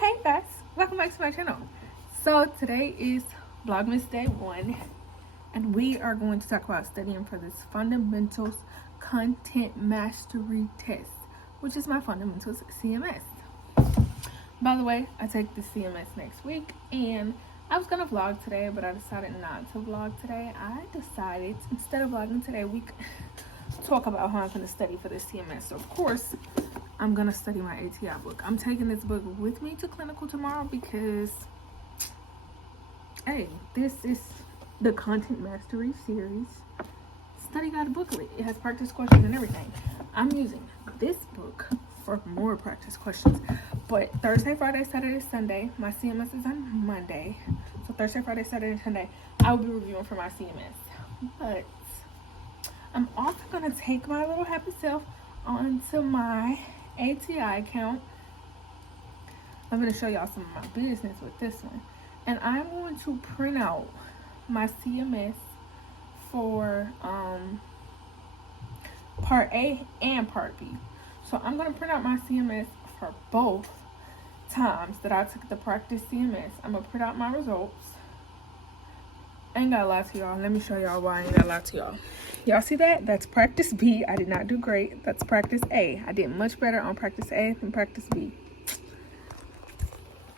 Hey guys, welcome back to my channel. So today is Vlogmas day 1 and we are going to talk about studying for this Fundamentals Content Mastery Test, which is my Fundamentals CMS. By the way, I take the CMS next week and I was gonna vlog today, but I decided not to vlog today. I decided instead of vlogging today, we could talk about how I'm gonna study for this CMS. So of course, I'm gonna study my ATI book. I'm taking this book with me to clinical tomorrow because, hey, this is the Content Mastery Series study guide booklet. It has practice questions and everything. I'm using this book for more practice questions. But Thursday, Friday, Saturday, Sunday, my CMS is on Monday. So Thursday, Friday, Saturday, Sunday, I will be reviewing for my CMS. But I'm also gonna take my little happy self onto my ATI account. I'm going to show y'all some of my business with this one, and I'm going to print out my CMS for part A and part B. So I'm going to print out my CMS for both times that I took the practice CMS. I'm going to print out my results. I ain't gotta lie to y'all. Let me show y'all why I ain't gotta lie to y'all. Y'all see that? That's practice B. I did not do great. That's practice A. I did much better on practice A than practice B.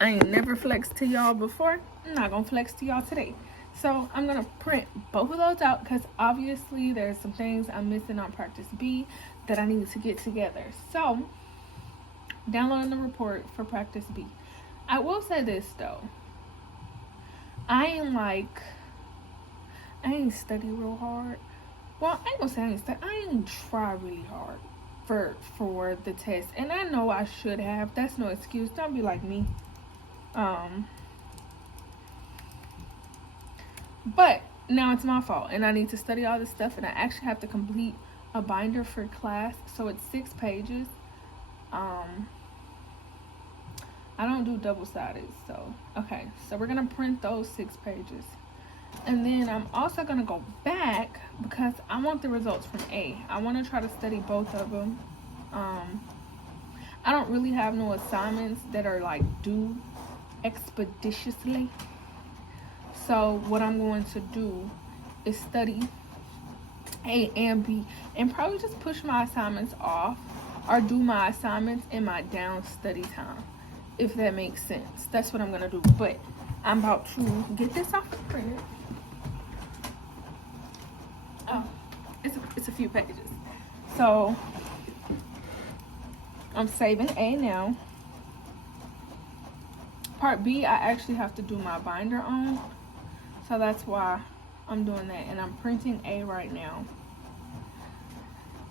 I ain't never flexed to y'all before. I'm not gonna flex to y'all today. So I'm gonna print both of those out because obviously there's some things I'm missing on practice B that I need to get together. So downloading the report for practice B. I will say this though. I ain't study real hard. Well, I ain't gonna say I ain't study. I ain't try really hard for the test. And I know I should have. That's no excuse. Don't be like me. But now it's my fault. And I need to study all this stuff. And I actually have to complete a binder for class. So it's 6 pages. I don't do double-sided. So, okay. So we're gonna print those 6 pages. And then I'm also going to go back because I want the results from A. I want to try to study both of them. I don't really have no assignments that are like due expeditiously. So what I'm going to do is study A and B and probably just push my assignments off or do my assignments in my down study time, if that makes sense. That's what I'm going to do. But I'm about to get this off the printer. Oh, it's a few pages. So I'm saving A now. Part B, I actually have to do my binder on. So that's why I'm doing that. And I'm printing A right now.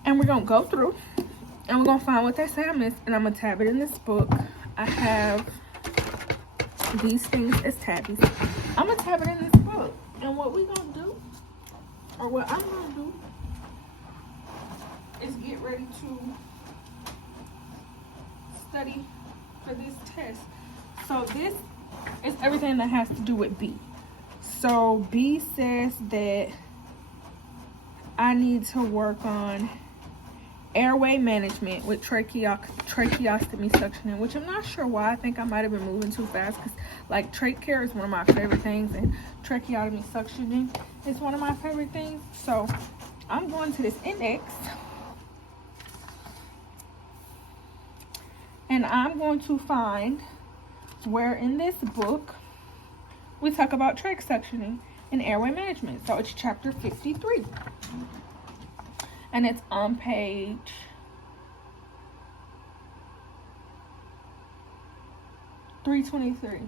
And we're going to go through. And we're going to find what they say I missed. And I'm going to tab it in this book. I have these things as tabbies. I'm going to tab it in this book. And what we're going to do, or what I'm going to do, is get ready to study for this test. So this is everything that has to do with B. So B says that I need to work on airway management with tracheostomy suctioning, which I'm not sure why. I think I might have been moving too fast because like trach care is one of my favorite things and tracheotomy suctioning is one of my favorite things. So I'm going to this index and I'm going to find where in this book we talk about trach suctioning and airway management. So it's chapter 53. And it's on page 323.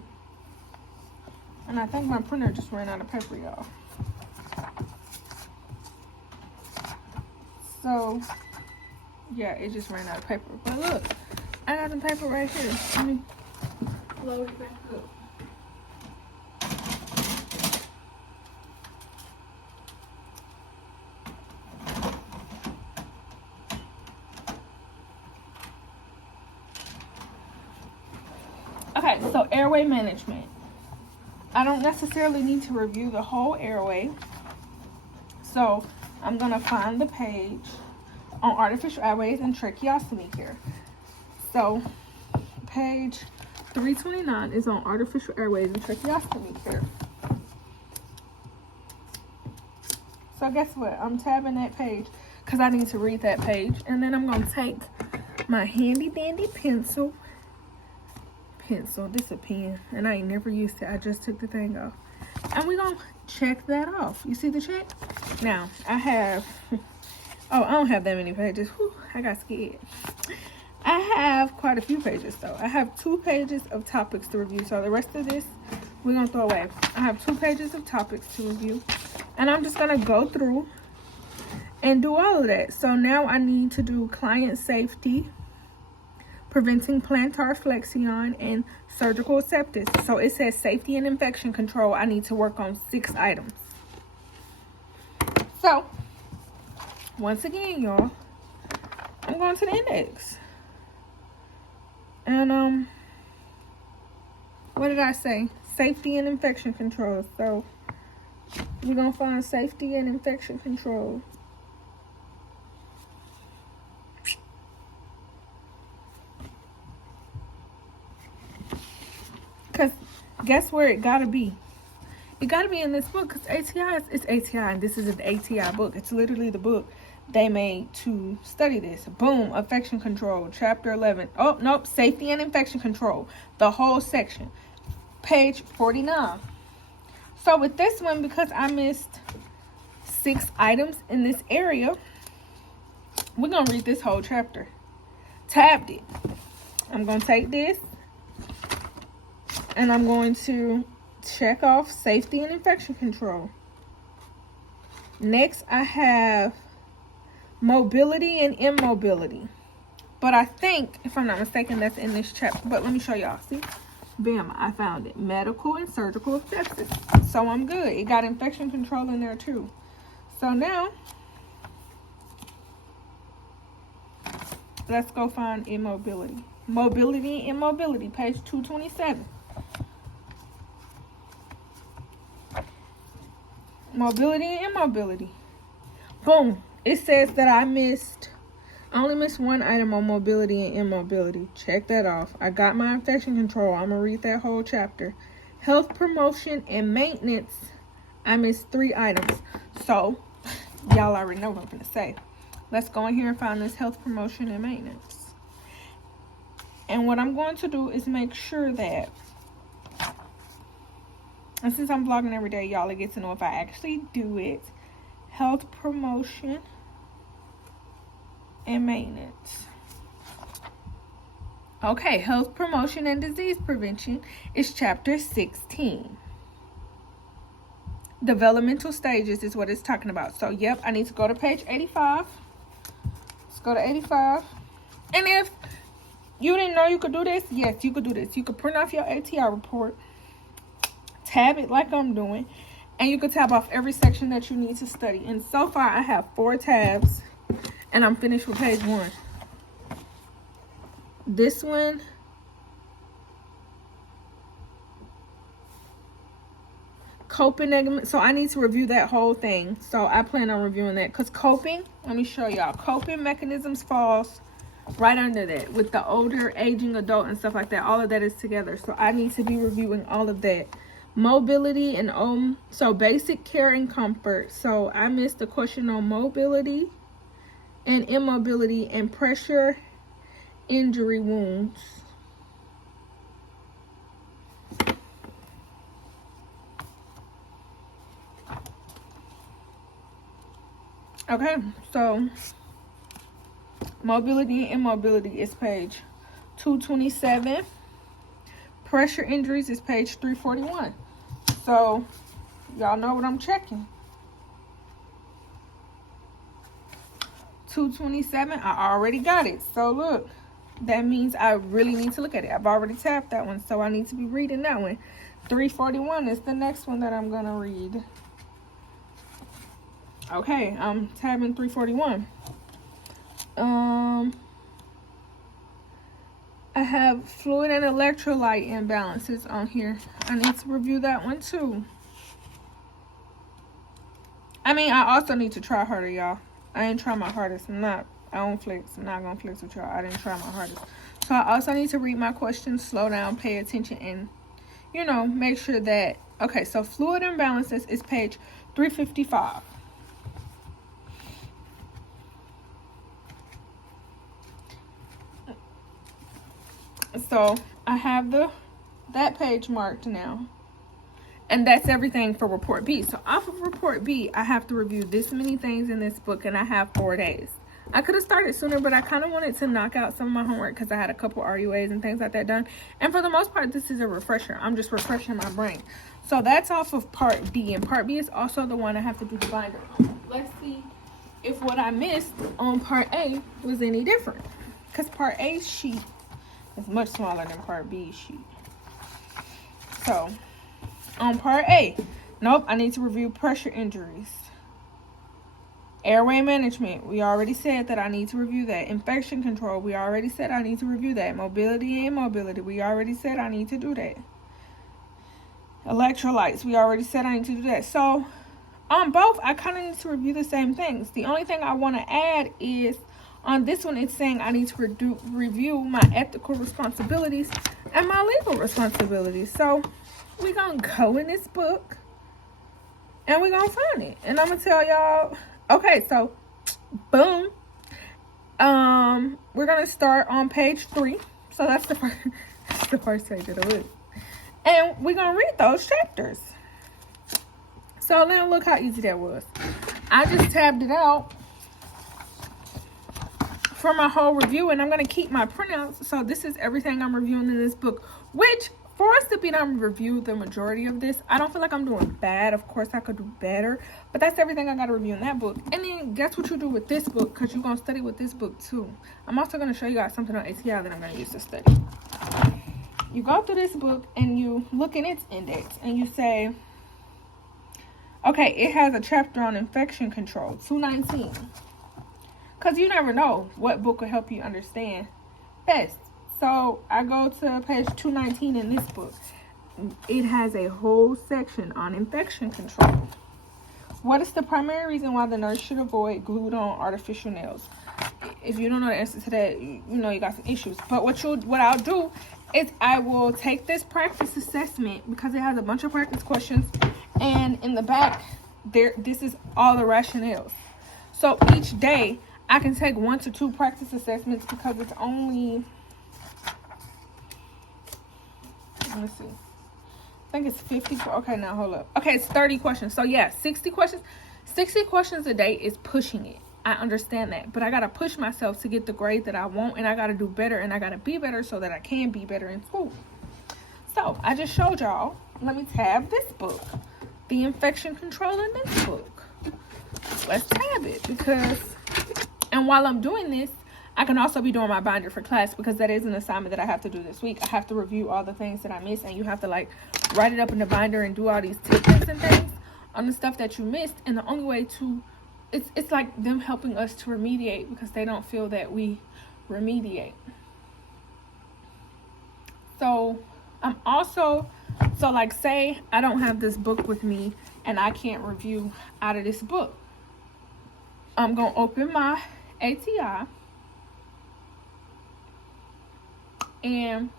And I think my printer just ran out of paper, y'all. So, yeah, it just ran out of paper. But look, I got some paper right here. Let me load it back up. Okay, so airway management. I don't necessarily need to review the whole airway. So I'm going to find the page on artificial airways and tracheostomy care. So page 329 is on artificial airways and tracheostomy care. So guess what? I'm tabbing that page because I need to read that page. And then I'm going to take my handy dandy pencil. This a pen. And I ain't never used it. I just took the thing off. And we're going to check that off. You see the check? Now, I have... Oh, I don't have that many pages. Whew, I got scared. I have quite a few pages, though. I have 2 pages of topics to review. So the rest of this, we're going to throw away. I have 2 pages of topics to review. And I'm just going to go through and do all of that. So now I need to do client safety, preventing plantar flexion, and surgical sepsis. So it says safety and infection control. I need to work on 6 items. So, once again, y'all, I'm going to the index. And, what did I say? Safety and infection control. So, we're going to find safety and infection control. Because guess where it got to be? It got to be in this book because ATI it's ATI, and this is an ATI book. It's literally the book they made to study this. Boom, infection control, chapter 11. Oh, nope, safety and infection control. The whole section. Page 49. So with this one, because I missed 6 items in this area, we're going to read this whole chapter. Tabbed it. I'm going to take this, and I'm going to check off safety and infection control. Next, I have mobility and immobility. But I think, if I'm not mistaken, that's in this chapter. But let me show y'all. See? Bam, I found it. Medical and surgical sepsis. So I'm good. It got infection control in there too. So now, let's go find immobility. Mobility and immobility, page 227. Mobility and immobility. Boom. It says that I only missed 1 item on mobility and immobility. Check that off. I got my infection control. I'm going to read that whole chapter. Health promotion and maintenance. I missed 3 items. So, y'all already know what I'm going to say. Let's go in here and find this health promotion and maintenance. And what I'm going to do is make sure that, and since I'm vlogging every day, y'all get to know if I actually do it. Health promotion and maintenance. Okay, health promotion and disease prevention is chapter 16. Developmental stages is what it's talking about. So, yep, I need to go to page 85. Let's go to 85. And if you didn't know you could do this, yes, you could do this. You could print off your ATI report, tab it like I'm doing, and you could tab off every section that you need to study. And so far, I have 4 tabs, and I'm finished with page 1. This one, coping, so I need to review that whole thing. So I plan on reviewing that, because coping, let me show y'all, coping mechanisms falls right under that with the older aging adult and stuff like that. All of that is together. So I need to be reviewing all of that. Mobility and so basic care and comfort. So I missed a question on mobility and immobility and pressure injury wounds. Okay, so mobility and immobility is page 227. Pressure injuries is page 341. So, y'all know what I'm checking. 227, I already got it. So, look, that means I really need to look at it. I've already tapped that one, so I need to be reading that one. 341 is the next one that I'm going to read. Okay, I'm tabbing 341. I have fluid and electrolyte imbalances on here. I need to review that one too. I mean, I also need to try harder, y'all. I ain't try my hardest. I don't flex. I'm not gonna flex with y'all. I didn't try my hardest. So I also need to read my questions, slow down, pay attention, and, you know, make sure that, okay, so fluid imbalances is page 355. So I have that page marked now. And that's everything for report B. So off of report B, I have to review this many things in this book, and I have 4 days. I could have started sooner, but I kind of wanted to knock out some of my homework because I had a couple RUAs and things like that done. And for the most part, this is a refresher. I'm just refreshing my brain. So that's off of part B. And part B is also the one I have to do the binder on. Let's see if what I missed on part A was any different. Because part A's sheet is much smaller than part B's sheet. So on part A, nope, I need to review pressure injuries. Airway management, we already said that I need to review that. Infection control, we already said I need to review that. Mobility and immobility, we already said I need to do that. Electrolytes, we already said I need to do that. So on both, I kind of need to review the same things. The only thing I want to add is on this one, it's saying I need to review my ethical responsibilities and my legal responsibilities. So we're going to go in this book and we're going to find it. And I'm going to tell y'all, okay, so boom. We're going to start on page 3. So that's the first page of the book. And we're going to read those chapters. So now look how easy that was. I just tabbed it out for my whole review, and I'm going to keep my printouts. So this is everything I'm reviewing in this book, which for us to be done review the majority of this, I don't feel like I'm doing bad. Of course, I could do better, but that's everything I got to review in that book. And then guess what you do with this book, because you're going to study with this book too. I'm also going to show you guys something on ATI that I'm going to use to study. You go through this book and you look in its index and you say, okay, it has a chapter on infection control, 219. Because you never know what book will help you understand best. So I go to page 219 in this book. It has a whole section on infection control. What is the primary reason why the nurse should avoid glued-on artificial nails? If you don't know the answer to that, you know you got some issues. But what I'll do is I will take this practice assessment because it has a bunch of practice questions, and in the back this is all the rationales. So each day I can take 1 to 2 practice assessments because it's only, let me see, I think it's 50. Okay, now hold up. Okay, it's 30 questions. So yeah, 60 questions. 60 questions a day is pushing it. I understand that, but I gotta push myself to get the grade that I want, and I gotta do better, and I gotta be better so that I can be better in school. So I just showed y'all. Let me tab this book, the infection control in this book. Let's tab it because, and while I'm doing this, I can also be doing my binder for class because that is an assignment that I have to do this week. I have to review all the things that I missed, and you have to like write it up in the binder and do all these tidbits and things on the stuff that you missed. And the only way to, it's like them helping us to remediate because they don't feel that we remediate. So I'm also, so like say I don't have this book with me and I can't review out of this book. I'm going to open my ATI and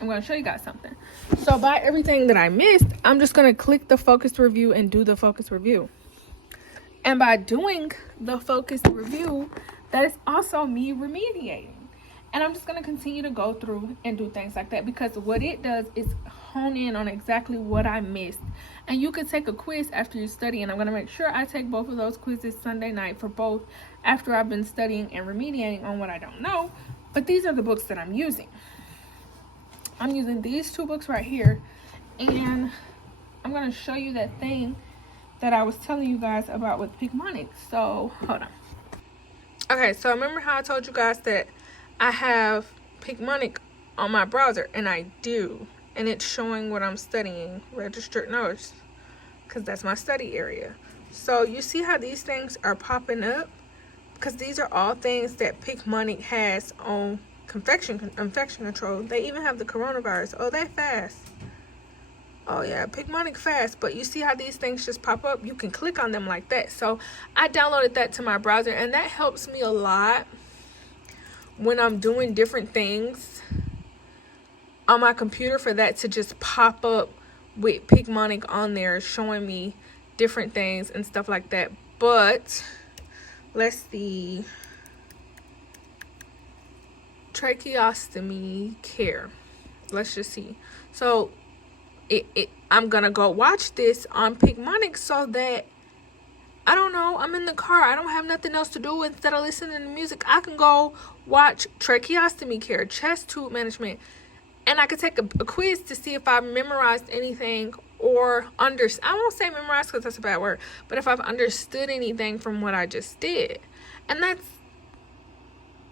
I'm going to show you guys something. So by everything that I missed, I'm just going to click the focus review and do the focus review. And by doing the focus review, that is also me remediating. And I'm just going to continue to go through and do things like that because what it does is hone in on exactly what I missed. And you can take a quiz after you study, and I'm going to make sure I take both of those quizzes Sunday night for both after I've been studying and remediating on what I don't know. But these are the books that I'm using. I'm using these 2 books right here, and I'm going to show you that thing that I was telling you guys about with Picmonic. So hold on. Okay, so remember how I told you guys that I have Picmonic on my browser, and I do, and it's showing what I'm studying, registered nurse, because that's my study area. So you see how these things are popping up, because these are all things that Picmonic has on infection control. They even have the coronavirus. Oh, they fast. Oh yeah, Picmonic fast. But you see how these things just pop up? You can click on them like that. So I downloaded that to my browser, and that helps me a lot when I'm doing different things on my computer for that to just pop up with Picmonic on there showing me different things and stuff like that. But let's see. Tracheostomy care. Let's just see. So I'm gonna go watch this on Picmonic so that, I don't know, I'm in the car, I don't have nothing else to do. Instead of listening to music, I can go watch tracheostomy care, chest tube management, and I could take a quiz to see if I've memorized anything or I won't say memorized because that's a bad word, but if I've understood anything from what I just did. And that's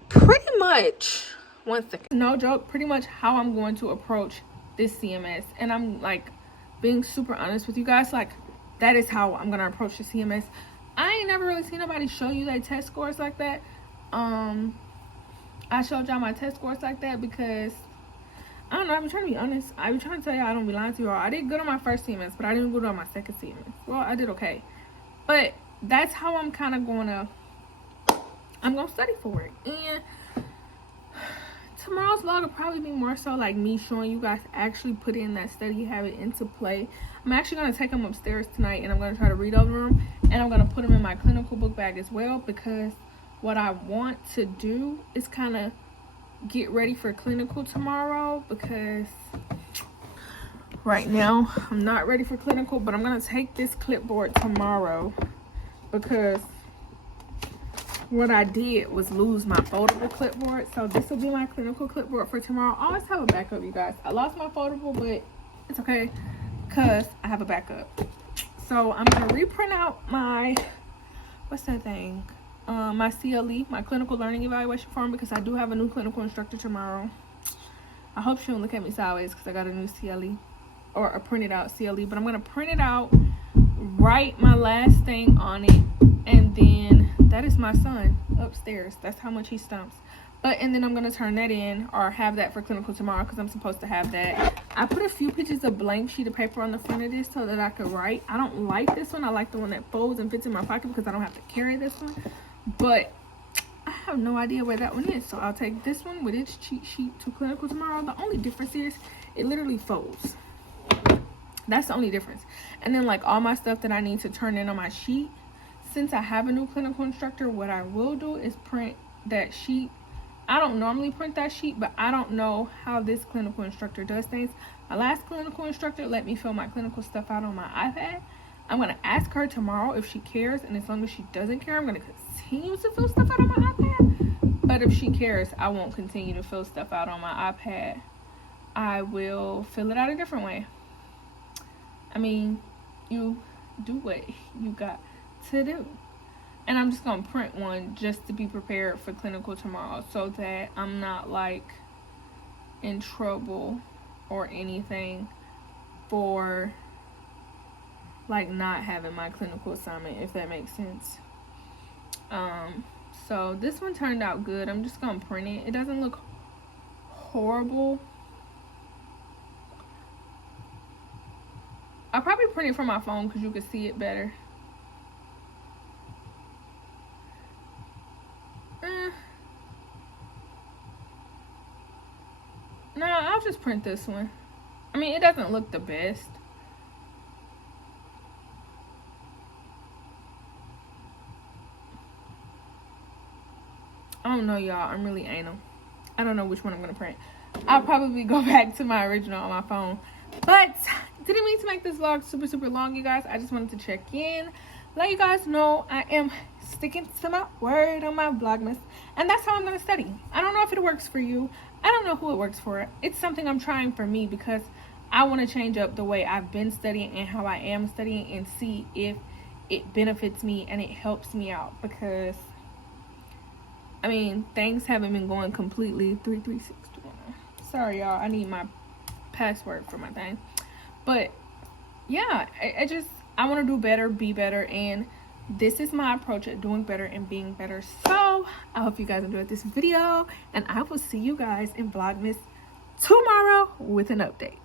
pretty much, one second, no joke, pretty much how I'm going to approach this CMS. And I'm like being super honest with you guys, like that is how I'm gonna approach the CMS. I ain't never really seen nobody show you their test scores like that. I showed y'all my test scores like that because I don't know, I'm trying to be honest. I'm trying to tell y'all I don't be lying to y'all. I did good on my first CMS, but I didn't good on my second CMS. Well, I did okay, but that's how I'm kind of gonna study for it. And tomorrow's vlog will probably be more so like me showing you guys actually put in that study habit into play. I'm actually going to take them upstairs tonight and I'm going to try to read over them, and I'm going to put them in my clinical book bag as well, because what I want to do is kind of get ready for clinical tomorrow, because right now I'm not ready for clinical, but I'm going to take this clipboard tomorrow because what I did was lose my foldable clipboard. So this will be my clinical clipboard for tomorrow. I always have a backup, you guys. I lost my foldable, but it's okay because I have a backup. So I'm going to reprint out my, what's that thing? My CLE, my clinical learning evaluation form, because I do have a new clinical instructor tomorrow. I hope she don't look at me sideways because I got a new CLE, or a printed out CLE. But I'm going to print it out, write my last thing on it, and then that is my son upstairs. That's how much he stumps. And then I'm going to turn that in, or have that for clinical tomorrow, because I'm supposed to have that. I put a few pictures of blank sheet of paper on the front of this so that I could write. I don't like this one. I like the one that folds and fits in my pocket because I don't have to carry this one. But I have no idea where that one is. So I'll take this one with its cheat sheet to clinical tomorrow. The only difference is it literally folds. That's the only difference. And then like all my stuff that I need to turn in on my sheet, since I have a new clinical instructor, what I will do is print that sheet. I don't normally print that sheet, but I don't know how this clinical instructor does things. My last clinical instructor let me fill my clinical stuff out on my iPad. I'm going to ask her tomorrow if she cares, and as long as she doesn't care, I'm going to continue to fill stuff out on my iPad. But if she cares, I won't continue to fill stuff out on my iPad. I will fill it out a different way. I mean, you do what you got to do. And I'm just gonna print one just to be prepared for clinical tomorrow, so that I'm not like in trouble or anything for like not having my clinical assignment, if that makes sense. So this one turned out good. I'm just gonna print it. It doesn't look horrible. I'll probably print it from my phone because you can see it better. No, I'll just print this one. I mean, it doesn't look the best. I don't know, y'all. I'm really anal. I don't know which one I'm going to print. I'll probably go back to my original on my phone. But didn't mean to make this vlog super, super long, you guys. I just wanted to check in. Let you guys know I am sticking to my word on my Vlogmas. And that's how I'm going to study. I don't know if it works for you. I don't know who it works for. It's something I'm trying for me because I want to change up the way I've been studying and how I am studying, and see if it benefits me and it helps me out. Because, I mean, things haven't been going completely 33621. Sorry, y'all. I need my password for my thing. But, yeah, I want to do better, be better, and this is my approach at doing better and being better. So I hope you guys enjoyed this video, and I will see you guys in Vlogmas tomorrow with an update.